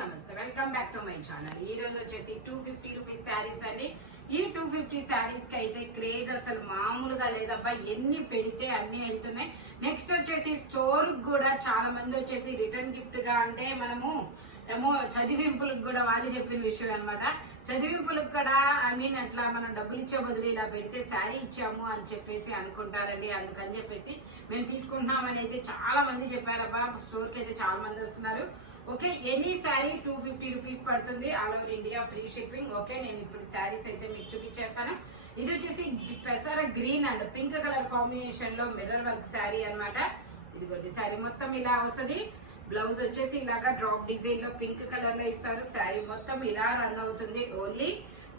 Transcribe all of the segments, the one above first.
నమస్తే, welcome back to my channel. ఈ రోజు వచ్చేసి 250 రూపీస్ శారీస్ అండి. ఈ 250 శారీస్ కి అయితే క్రేజ్ అసలు మామూలుగా లేదబ్బా, ఎన్ని పెడితే అన్ని వెళ్తున్నాయి. నెక్స్ట్ వచ్చేసి స్టోర్ కూడా చాలా మంది వచ్చేసి రిటర్న్ గిఫ్ట్ గా అంటే మనము ఏమో చదివింపులకు కూడా వాళ్ళు చెప్పిన విషయం అనమాట. చదివింపులకు కూడా అట్లా మనం డబ్బులు ఇచ్చే బదులు ఇలా పెడితే శారీ ఇచ్చాము అని చెప్పేసి అనుకుంటారండి. అందుకని చెప్పేసి మేము తీసుకుంటున్నామని అయితే చాలా మంది చెప్పారబ్బా. స్టోర్ కి అయితే చాలా మంది వస్తున్నారు. ఓకే, ఎనీ శారీ 250 రూపీస్ పడుతుంది, all over India free shipping. Okay, నేను ఇప్పుడు శారీస్ అయితే మీకు చూపించేస్తాను. ఇది వచ్చేసి పెసర green and pink colour combination లో మిర్రర్ వర్క్ శారీ అనమాట. ఇదిగోండి, శారీ మొత్తం ఇలా వస్తుంది. బ్లౌజ్ వచ్చేసి ఇలాగా డ్రాప్ డిజైన్ లో పింక్ కలర్ లో ఇస్తారు. శారీ మొత్తం ఇలా రన్ అవుతుంది. Only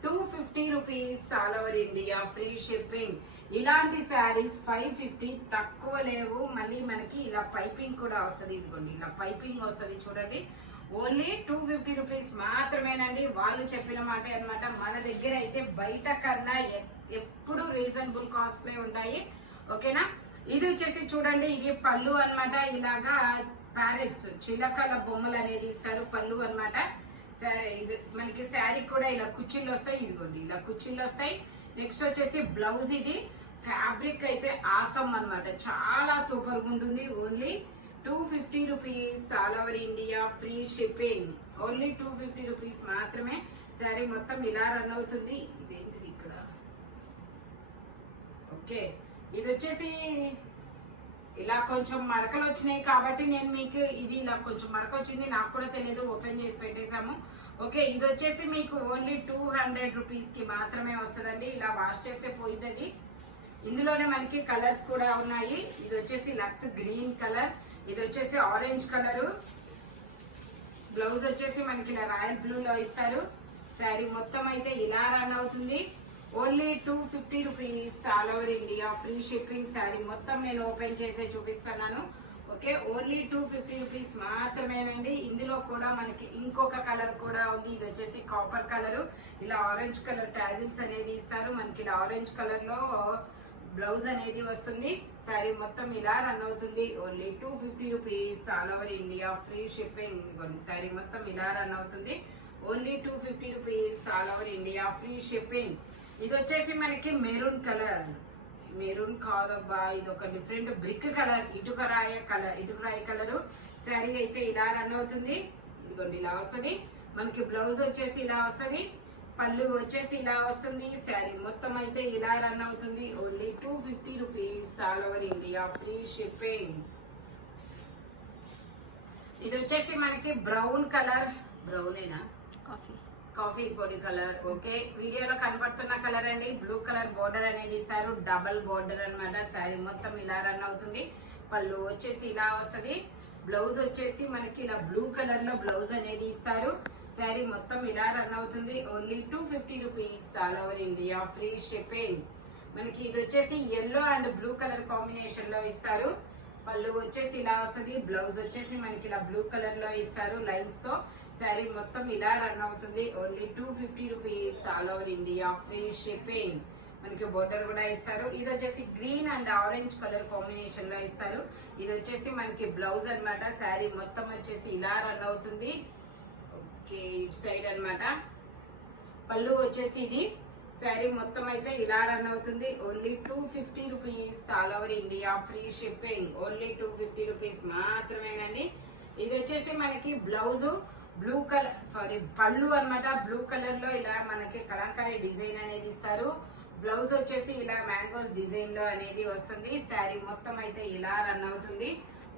250 rupees, all over India free shipping. ఇలాంటి శారీస్ 550 తక్కువ లేవు. మళ్ళీ మనకి ఇలా పైపింగ్ కూడా వస్తుంది. ఇదిగోండి, ఇలా పైపింగ్ వస్తుంది చూడండి. ఓన్లీ 250 రూపీస్ మాత్రమేనండి. వాళ్ళు చెప్పిన మాట అనమాట. మన దగ్గర అయితే బయట కన్నా ఎప్పుడు రీజనబుల్ కాస్ట్ లే ఉంటాయి. ఓకేనా, ఇది వచ్చేసి చూడండి, ఇది పళ్ళు అనమాట. ఇలాగా ప్యారెట్స్ చిలకల బొమ్మలు అనేది ఇస్తారు పళ్ళు అనమాట. సరే, ఇది మనకి శారీ కూడా ఇలా కుచ్చిళ్ళు వస్తాయి. ఇదిగోండి, ఇలా కుచ్చిళ్ళు వస్తాయి. నెక్స్ట్ వచ్చేసి బ్లౌజ్. ఇది ఫ్యాబ్రిక్ అయితే ఆసమ్ అన్నమాట, చాలా సూపర్ గా ఉంటుంది. Only 250 rupees, all over India free shipping. Only 250 rupees మాత్రమే. శారీ మొత్తం ఇలా రన్ అవుతుంది. ఇదేంటిది ఇక్కడ? ఓకే, ఇది వచ్చేసి ఇలా కొంచెం మరకలు వచ్చినాయి కాబట్టి నేను మీకు ఇది ఇలా కొంచెం మరక వచ్చింది, నాకు కూడా తెలియదు, ఓపెన్ చేసి పెట్టేశాము. ఓకే, ఇది వచ్చేసి మీకు ఓన్లీ 200 రూపీస్ కి మాత్రమే వస్తుందండి. ఇలా వాష్ చేస్తే పోయింది. ఇందులోనే మనకి కలర్స్ కూడా ఉన్నాయి. ఇది వచ్చేసి లక్స్ గ్రీన్ కలర్, ఇది వచ్చేసి ఆరెంజ్ కలరు. బ్లౌజ్ వచ్చేసి మనకి ఇలా రాయల్ బ్లూ లో ఇస్తారు. శారీ మొత్తం అయితే ఇలా రన్ అవుతుంది. Only 250 rupees, all over India free shipping. Sari మొత్తం నేను ఓపెన్ చేసే చూపిస్తున్నాను. ఓకే, ఓన్లీ 250 రూపీస్ మాత్రమేనండి. ఇందులో కూడా మనకి ఇంకొక కలర్ కూడా ఉంది. ఇది వచ్చేసి కాపర్ కలర్, ఇలా ఆరెంజ్ కలర్ టాజిల్స్ అనేది ఇస్తారు. మనకి ఇలా ఆరెంజ్ కలర్ లో బ్లౌజ్ అనేది వస్తుంది. శారీ మొత్తం ఇలా రన్ అవుతుంది. Only 250 rupees, all over India free shipping. ఇదిగోండి, శారీ మొత్తం ఇలా రన్ అవుతుంది. Only 250 rupees, all over India free shipping. ఇది వచ్చేసి మనకి మెరూన్ కలర్. మెరూన్ కాదబ్బా, ఇది ఒక డిఫరెంట్ బ్రిక్ కలర్, ఇటుకరాయి కలర్. శారీ అయితే ఇలా రన్ అవుతుంది. ఇదిగోండి, ఇలా వస్తుంది. మనకి బ్లౌజ్ వచ్చేసి ఇలా వస్తుంది. పళ్ళు వచ్చేసి ఇలా వస్తుంది. శారీ మొత్తం అయితే ఇలా రన్ అవుతుంది. Only 250 rupees, all over India free shipping. ఇది వచ్చేసి మనకి బ్రౌన్ కలర్, బ్రౌనేనా కాఫీ పొడి కలర్. ఓకే, వీడియోలో కనపడుతున్న కలర్ అండి. బ్లూ కలర్ బోర్డర్ అనేది ఇస్తారు, డబల్ బోర్డర్ అనమాట. శారీ మొత్తం ఇలా రన్ అవుతుంది. పళ్ళు వచ్చేసి ఇలా వస్తుంది. బ్లౌజ్ వచ్చేసి మనకి ఇలా బ్లూ కలర్ లో బ్లౌజ్ అనేది ఇస్తారు. శారీ మొత్తం ఇలా రన్ అవుతుంది. Only 250 rupees, all over India free shipping. మనకి ఇది వచ్చేసి yellow and blue colour combination లో ఇస్తారు. పళ్ళు వచ్చేసి ఇలా వస్తుంది. బ్లౌజ్ వచ్చేసి మనకి ఇలా బ్లూ కలర్ లో ఇస్తారు లైన్స్ తో. శారీ మొత్తం ఇలా రన్ అవుతుంది. Only 250 rupees, all over India free shipping. మనకి బోర్డర్ కూడా ఇస్తారు. ఇది వచ్చేసి green and orange colour combination లో ఇస్తారు. ఇది వచ్చేసి మనకి బ్లౌజ్ అనమాట. శారీ మొత్తం వచ్చేసి ఇలా రన్ అవుతుంది. ఓకే, ఇటు సైడ్ అనమాట. పళ్ళు వచ్చేసి ఇది. శారీ మొత్తం అయితే ఇలా రన్ అవుతుంది. Only 250 rupees, all over India free shipping. Only 250 rupees మాత్రమేనండి. ఇది వచ్చేసి మనకి బ్లౌజ్ బ్లూ కలర్, సారీ పళ్ళు అనమాట. బ్లూ కలర్ లో ఇలా మనకి కలంకారీ డిజైన్ అనేది ఇస్తారు. బ్లౌజ్ వచ్చేసి ఇలా మ్యాంగోస్ డిజైన్ లో అనేది వస్తుంది. శారీ మొత్తం అయితే ఇలా రన్ అవుతుంది.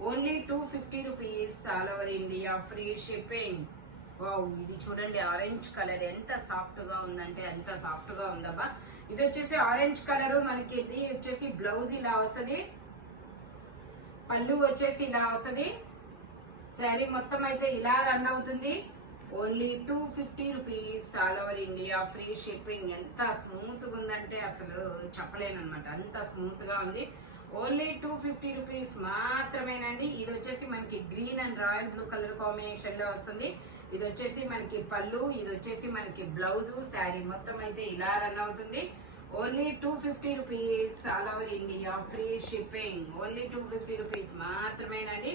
Only 250 rupees, all over India free shipping. Wow, ఇది చూడండి, ఆరెంజ్ కలర్ ఎంత సాఫ్ట్ గా ఉందంటే అంత సాఫ్ట్ గా ఉందబ్బా. ఇది వచ్చేసి ఆరెంజ్ కలర్. మనకి ఇది వచ్చేసి బ్లౌజ్ ఇలా వస్తుంది. పళ్ళు వచ్చేసి ఇలా వస్తుంది. శారీ మొత్తం అయితే ఇలా రన్ అవుతుంది. Only 250 rupees, all over India free shipping. ఎంత స్మూత్ గా ఉందంటే అసలు చెప్పలేను అనమాట, అంత స్మూత్ గా ఉంది. ఓన్లీ 250 రూపీస్ మాత్రమేనండి. ఇది వచ్చేసి మనకి green and royal blue colour combination లో వస్తుంది. ఇది వచ్చేసి మనకి పళ్ళు, ఇది వచ్చేసి మనకి బ్లౌజ్. శారీ మొత్తం అయితే ఇలా రన్ అవుతుంది. Only 250 rupees, all over India free shipping. Only 250 rupees మాత్రమేనండి.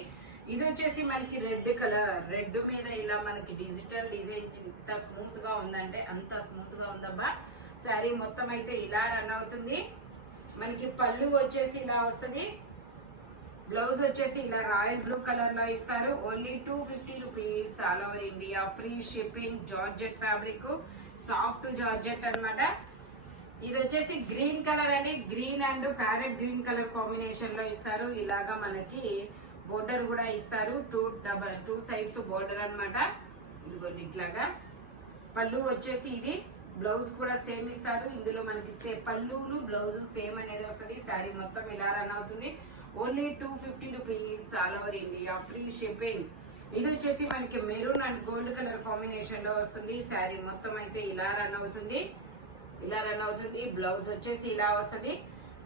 ఇది వచ్చేసి మనకి రెడ్ కలర్, రెడ్ మీద ఇలా మనకి డిజిటల్ డిజైన్ ఎంత స్మూత్ గా ఉందంటే అంత స్మూత్ గా ఉందబ్బా. శారీ మొత్తం అయితే ఇలా రన్ అవుతుంది. మనకి పళ్ళు వచ్చేసి ఇలా వస్తుంది. బ్లౌజ్ వచ్చేసి ఇలా రాయల్ బ్లూ కలర్ లో ఇస్తారు. Only 250 rupees all over India, free shipping. Georgette fabric, soft georgette అన్నమాట. ఇది వచ్చేసి గ్రీన్ కలర్ అండి, green and parrot green colour combination లో ఇస్తారు. ఇలాగా మనకి బోర్డర్ కూడా ఇస్తారు, టూ సైడ్స్ బోర్డర్ అన్నమాట. ఇదిగోండి ఇట్లాగా. పళ్ళు వచ్చేసి ఇది, బ్లౌజ్ కూడా సేమ్ ఇస్తారు. ఇందులో మనకి పళ్ళును బ్లౌజ్ సేమ్ అనేది వస్తుంది. శారీ మొత్తం ఇలా రన్ అవుతుంది. Only 250 rupees all over India, free shipping. ఇది వచ్చేసి మనకి maroon and gold colour combination లో వస్తుంది. శారీ మొత్తం అయితే ఇలా రన్ అవుతుంది, ఇలా రన్ అవుతుంది. బ్లౌజ్ వచ్చేసి ఇలా వస్తుంది,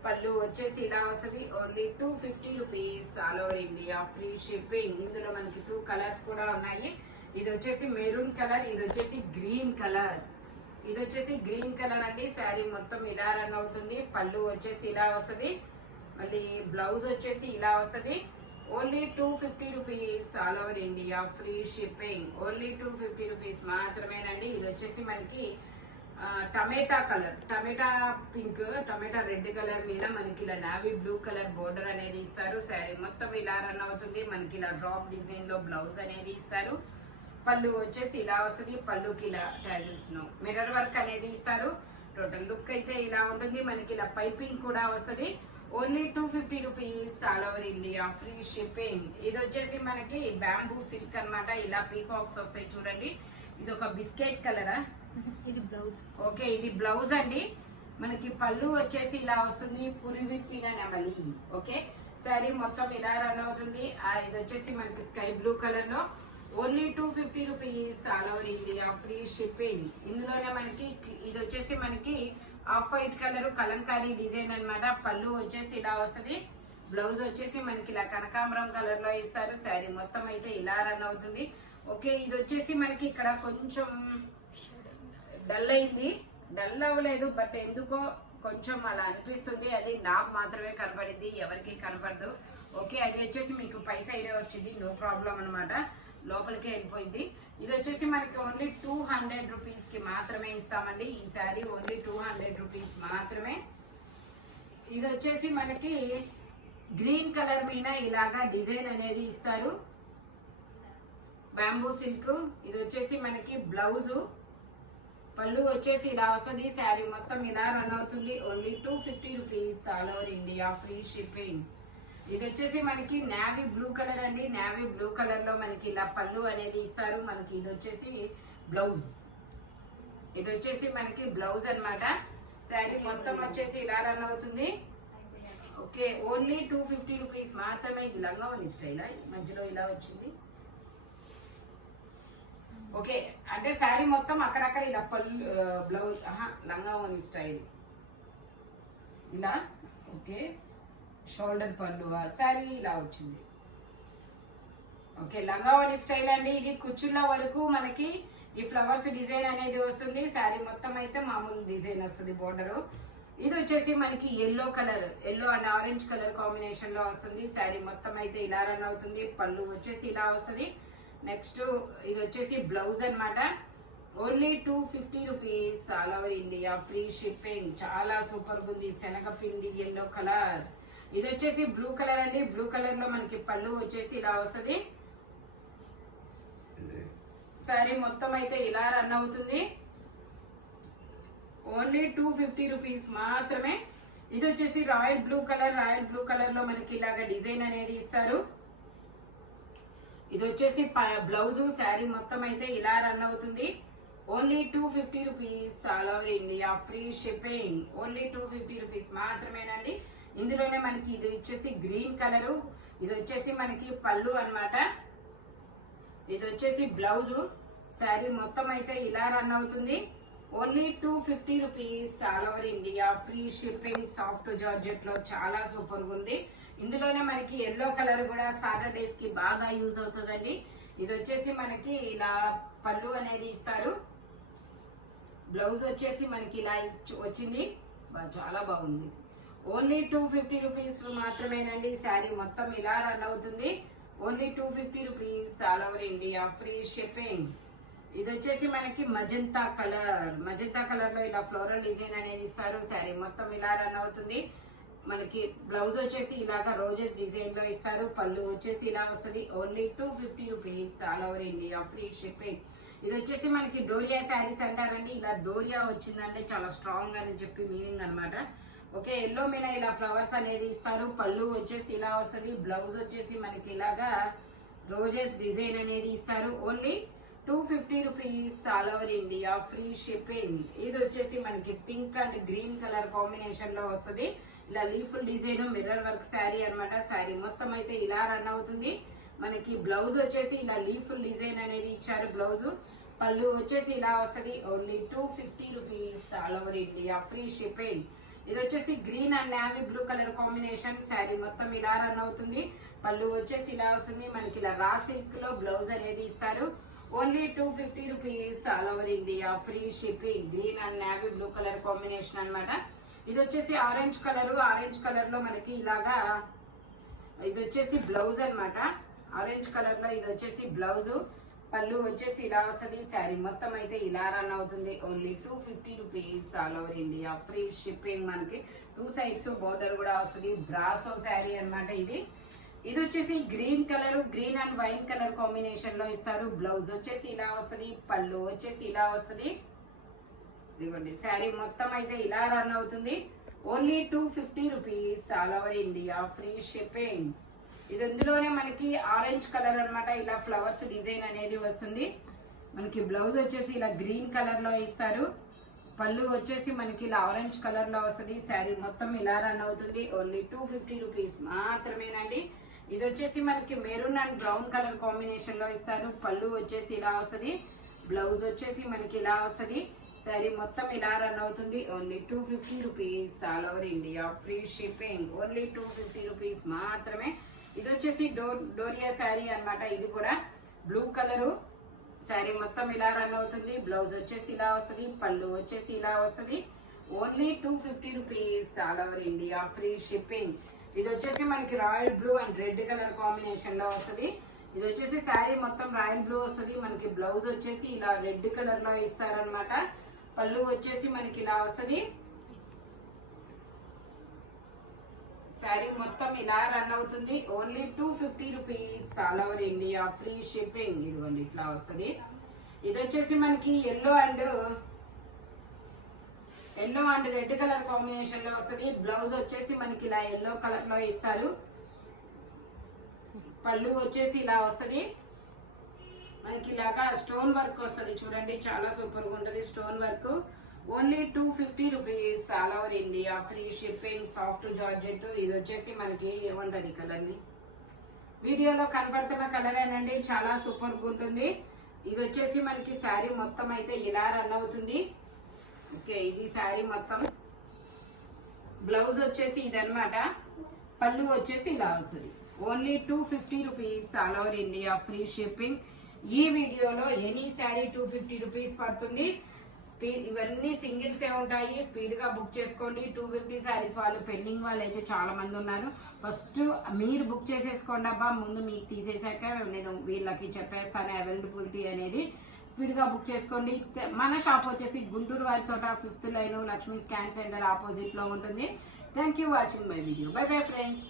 పళ్ళు వచ్చేసి ఇలా వస్తుంది. Only 250 rupees all over India, free shipping. ఇందులో మనకి 2 కలర్స్ కూడా ఉన్నాయి. ఇది వచ్చేసి మెరూన్ కలర్, ఇది వచ్చేసి గ్రీన్ కలర్. ఇది వచ్చేసి గ్రీన్ కలర్ అండి. శారీ మొత్తం ఇలా రన్ అవుతుంది. పళ్ళు వచ్చేసి ఇలా వస్తుంది, మళ్ళీ బ్లౌజ్ వచ్చేసి ఇలా వస్తుంది. Only 250 rupees all over India, free shipping. Only 250 rupees మాత్రమేనండి. ఇది వచ్చేసి మనకి tomato colour, tomato pink, tomato red colour మీద మనకి ఇలా నావీ బ్లూ కలర్ బోర్డర్ అనేది ఇస్తారు. శారీ మొత్తం ఇలా రన్ అవుతుంది. మనకి ఇలా డ్రాప్ డిజైన్ లో బ్లౌజ్ అనేది ఇస్తారు. పళ్ళు వచ్చేసి ఇలా వస్తుంది, పళ్ళుకి ఇలా టాజిల్స్ ను మిర్రర్ వర్క్ అనేది ఇస్తారు. టోటల్ లుక్ అయితే ఇలా ఉంటుంది. మనకి ఇలా పైపింగ్ కూడా వస్తుంది. Only 250 rupees all over India, free shipping. ఇది వచ్చేసి మనకి బ్యాంబూ సిల్క్ అన్నమాట. ఇలా పీకాక్స్ వస్తాయి చూడండి. ఇది ఒక బిస్కెట్ కలరా, ఇది బ్లౌజ్. ఓకే, ఇది బ్లౌజ్ అండి. మనకి పళ్ళు వచ్చేసి ఇలా వస్తుంది, పులివిప్పిన నెమలి. ఓకే, శారీ మొత్తం ఇలా రన్ అవుతుంది. ఇది వచ్చేసి మనకి స్కై బ్లూ కలర్ లో. Only 250 rupees all over India, free shipping. ఇందులోనే మనకి ఇది వచ్చేసి మనకి off white colour Kalamkari design అన్నమాట. పళ్ళు వచ్చేసి ఇలా వస్తుంది, బ్లౌజ్ వచ్చేసి మనకి ఇలా కనకాంబరం కలర్ లో ఇస్తారు. శారీ మొత్తం అయితే ఇలా రన్ అవుతుంది. ఓకే, ఇది వచ్చేసి మనకి ఇక్కడ కొంచెం డల్ అయింది, డల్ అవ్వలేదు, బట్ ఎందుకో కొంచెం అలా అనిపిస్తుంది. అది నాకు మాత్రమే కనపడింది, ఎవరికి కనపడదు. ఓకే, అది వచ్చేసి మీకు పై సైడే వచ్చింది, నో ప్రాబ్లం అనమాట, లోపలికే వెళ్ళిపోయింది. ఇది వచ్చేసి మనకి ఓన్లీ 200 రూపీస్ కి మాత్రమే ఇస్తామండి. ఈ శారీ ఓన్లీ 200 రూపీస్ మాత్రమే. ఇది వచ్చేసి మనకి గ్రీన్ కలర్ మీద ఇలాగా డిజైన్ అనేది ఇస్తారు, బ్యాంబూ సిల్క్. ఇది వచ్చేసి మనకి బ్లౌజ్, పళ్ళు వచ్చేసి ఇలా వస్తుంది. శారీ మొత్తం ఇలా రన్ అవుతుంది. Only 250 rupees all over India, free shipping. ఇది వచ్చేసి మనకి నావీ బ్లూ కలర్ అండి. నావీ బ్లూ కలర్ లో మనకి ఇలా పళ్ళు అనేది ఇస్తారు. మనకి ఇది వచ్చేసి బ్లౌజ్, ఇది వచ్చేసి మనకి బ్లౌజ్ అన్నమాట. శారీ మొత్తం వచ్చేసి ఇలా రన్ అవుతుంది. ఓకే, ఓన్లీ 250 రూపీస్ మాత్రమే. ఇది లంగా ఉంది స్టైల్, మధ్యలో ఇలా వచ్చింది. ఓకే, అంటే శారీ మొత్తం అక్కడక్కడ ఇలా పళ్ళు, బ్లౌజ్, లంగా ఓని స్టైల్ ఇలా. ఓకే, షోల్డర్ పళ్ళు, శారీ ఇలా వచ్చింది. ఓకే, లంగా ఓని స్టైల్ అండి. ఇది కుచ్చుళ్ళ వరకు మనకి ఈ ఫ్లవర్స్ డిజైన్ అనేది వస్తుంది. శారీ మొత్తం అయితే మామూలు డిజైన్ వస్తుంది బోర్డర్. ఇది వచ్చేసి మనకి yellow colour, yellow and orange colour combination లో వస్తుంది. శారీ మొత్తం అయితే ఇలా రన్ అవుతుంది. పళ్ళు వచ్చేసి ఇలా వస్తుంది. నెక్స్ట్ ఇది వచ్చేసి బ్లౌజ్ అన్నమాట. Only 250 rupees all over India, free shipping. చాలా సూపర్ ఉంది. శనగపిండి ఎల్లో కలర్. ఇది వచ్చేసి బ్లూ కలర్ అండి. బ్లూ కలర్ లో మనకి పళ్ళు వచ్చేసి ఇలా వస్తుంది. శారీ మొత్తం అయితే ఇలా రన్ అవుతుంది. ఓన్లీ 250 రూపీస్ మాత్రమే. ఇది వచ్చేసి royal blue colour. Royal blue colour లో మనకి ఇలాగా డిజైన్ అనేది ఇస్తారు. ఇది వచ్చేసి బ్లౌజ్. శారీ మొత్తం అయితే ఇలా రన్ అవుతుంది. Only 250 rupees all over India, free shipping. Only 250 rupees మాత్రమేనండి. ఇందులోనే మనకి ఇది వచ్చేసి గ్రీన్ కలరు. ఇది వచ్చేసి మనకి పళ్ళు అన్నమాట. ఇది వచ్చేసి బ్లౌజ్. శారీ మొత్తం అయితే ఇలా రన్ అవుతుంది. Only 250 rupees all over India, free shipping. Soft georgette లో చాలా సూపర్ గా ఉంది. ఇందులోనే మనకి ఎల్లో కలర్ కూడా సాటర్డేస్ కి బాగా యూజ్ అవుతుందండి. ఇది వచ్చేసి మనకి ఇలా పళ్ళు అనేది ఇస్తారు. బ్లౌజ్ వచ్చేసి మనకి ఇలా వచ్చింది, చాలా బాగుంది. ఓన్లీ 250 రూపీస్ మాత్రమేనండి. శారీ మొత్తం ఇలా రన్ అవుతుంది. Only 250 rupees all over India, free shipping. ఇది వచ్చేసి మనకి మజంతా కలర్ లో ఇలా ఫ్లోరల్ డిజైన్ అనేది ఇస్తారు. శారీ మొత్తం ఇలా రన్ అవుతుంది. మనకి బ్లౌజ్ వచ్చేసి ఇలాగా రోజెస్ డిజైన్ లో ఇస్తారు. పళ్ళు వచ్చేసి ఇలా వస్తుంది. Only 250 rupees all over India, free shipping. ఇది వచ్చేసి మనకి డోరియా శారీస్ అంటారండి. ఇలా డోరియా వచ్చిందంటే చాలా స్ట్రాంగ్ అని చెప్పి మీనింగ్ అనమాట. ఓకే, ఎల్లో మీద ఇలా ఫ్లవర్స్ అనేది ఇస్తారు. పళ్ళు వచ్చేసి ఇలా వస్తుంది. బ్లౌజ్ వచ్చేసి మనకి ఇలాగా రోజెస్ డిజైన్ అనేది ఇస్తారు. Only 250 rupees all over India, free shipping. ఇది వచ్చేసి మనకి pink and green colour combination లో వస్తుంది. ఇలా లీఫుల్ డిజైన్ మిర్రర్ వర్క్ శారీ అనమాట. శారీ మొత్తం అయితే ఇలా రన్ అవుతుంది. మనకి బ్లౌజ్ వచ్చేసి ఇలా లీఫుల్ డిజైన్ అనేది ఇచ్చారు. బ్లౌజ్ పళ్ళు వచ్చేసి ఇలా వస్తుంది. Only 250 rupees all over India, free shipping. ఇది వచ్చేసి green and navy blue colour combination. Sari మొత్తం ఇలా రన్ అవుతుంది. పళ్ళు వచ్చేసి ఇలా వస్తుంది. మనకి ఇలా రా సిల్క్ లో బ్లౌజ్ అనేది ఇస్తారు. Only 250 rupees all over India, free shipping. Green and navy blue colour combination అనమాట. ఇది వచ్చేసి ఆరెంజ్ కలర్ లో మనకి ఇలాగా ఇది వచ్చేసి బ్లౌజ్ అనమాట. ఆరెంజ్ కలర్ లో ఇది వచ్చేసి బ్లౌజ్. పళ్ళు వచ్చేసి ఇలా వస్తుంది. శారీ మొత్తం అయితే ఇలా రన్ అవుతుంది. Only 250 rupees all over India, free shipping. మనకి 2 సైడ్స్ బోర్డర్ కూడా వస్తుంది. బ్రాసో శారీ అనమాట ఇది. ఇది వచ్చేసి green and wine colour combination లో ఇస్తారు. బ్లౌజ్ వచ్చేసి ఇలా వస్తుంది. పళ్ళు వచ్చేసి ఇలా వస్తుంది. ఇదిగోండి, శారీ మొత్తం అయితే ఇలా రన్ అవుతుంది. Only 250 rupees all over India, free shipping. ఇది ఇందులోనే మనకి ఆరెంజ్ కలర్ అనమాట. ఇలా ఫ్లవర్స్ డిజైన్ అనేది వస్తుంది. మనకి బ్లౌజ్ వచ్చేసి ఇలా గ్రీన్ కలర్ లో ఇస్తారు. పళ్ళు వచ్చేసి మనకి ఇలా ఆరెంజ్ కలర్ లో వస్తుంది. శారీ మొత్తం ఇలా రన్ అవుతుంది. ఓన్లీ 250 రూపీస్ మాత్రమేనండి. ఇది వచ్చేసి మనకి maroon and brown colour combination లో ఇస్తారు. పళ్ళు వచ్చేసి ఇలా వస్తుంది. బ్లౌజ్ వచ్చేసి మనకి ఇలా వస్తుంది. శారీ మొత్తం ఇలా రన్ అవుతుంది. Only 250 rupees all over India, free shipping. Only 250 rupees మాత్రమే. ఇది వచ్చేసి డోరియా శారీ అనమాట. ఇది కూడా బ్లూ కలరు. శారీ మొత్తం ఇలా రన్ అవుతుంది. బ్లౌజ్ వచ్చేసి ఇలా వస్తుంది. పళ్ళు వచ్చేసి ఇలా వస్తుంది. Only 250 rupees all over India, free shipping. ఇది వచ్చేసి మనకి royal blue and red colour combination లో వస్తుంది. ఇది వచ్చేసి శారీ మొత్తం రాయల్ బ్లూ వస్తుంది. మనకి బ్లౌజ్ వచ్చేసి ఇలా రెడ్ కలర్ లో ఇస్తారనమాట. పళ్ళు వచ్చేసి మనకి ఇలా వస్తుంది. శారీ మొత్తం ఇలా రన్ అవుతుంది. Only 250 rupees all over India, free shipping. ఇదిగోండి ఇట్లా వస్తుంది. ఇది వచ్చేసి మనకి yellow and red colour combination లో వస్తుంది. బ్లౌజ్ వచ్చేసి మనకి ఇలా ఎల్లో కలర్ లో ఇస్తారు. పళ్ళు వచ్చేసి ఇలా వస్తుంది. మనకి ఇలాగా స్టోన్ వర్క్ వస్తుంది. చూడండి, చాలా సూపర్ గా ఉంటుంది stone work. Only 250 rupees all over India, free shipping. Soft georgette. ఇది వచ్చేసి మనకి ఏమంటది కలర్ ని వీడియోలో కనబడుతున్న కలర్ ఏనండి. చాలా సూపర్ గా ఉంటుంది. ఇది వచ్చేసి మనకి శారీ మొత్తం అయితే ఇలా రన్ అవుతుంది. ఓకే, ఇది శారీ మొత్తం. బ్లౌజ్ వచ్చేసి ఇదనమాట. పళ్ళు వచ్చేసి ఇలా వస్తుంది. Only 250 rupees all over India, free shipping. ఈ వీడియోలో ఎనీ శారీ 250 రూపీస్ పడుతుంది. ఇవన్నీ సింగిల్స్ ఏ ఉంటాయి. స్పీడ్ గా బుక్ చేసుకోండి. 250 శారీస్ వాళ్ళు పెండింగ్ వాళ్ళు అయితే చాలా మంది ఉన్నారు. ఫస్ట్ మీరు బుక్ చేసేసుకోండి అబ్బా. ముందు మీకు తీసేసాక నేను వీళ్ళకి చెప్పేస్తాను అవైలబిలిటీ అనేది. స్పీడ్ గా బుక్ చేసుకోండి. మన షాప్ వచ్చేసి గుంటూరు వారి తోట 5th line Lakshmi scan centre opposite లో ఉంటుంది. Thank you watching my video. By bye friends.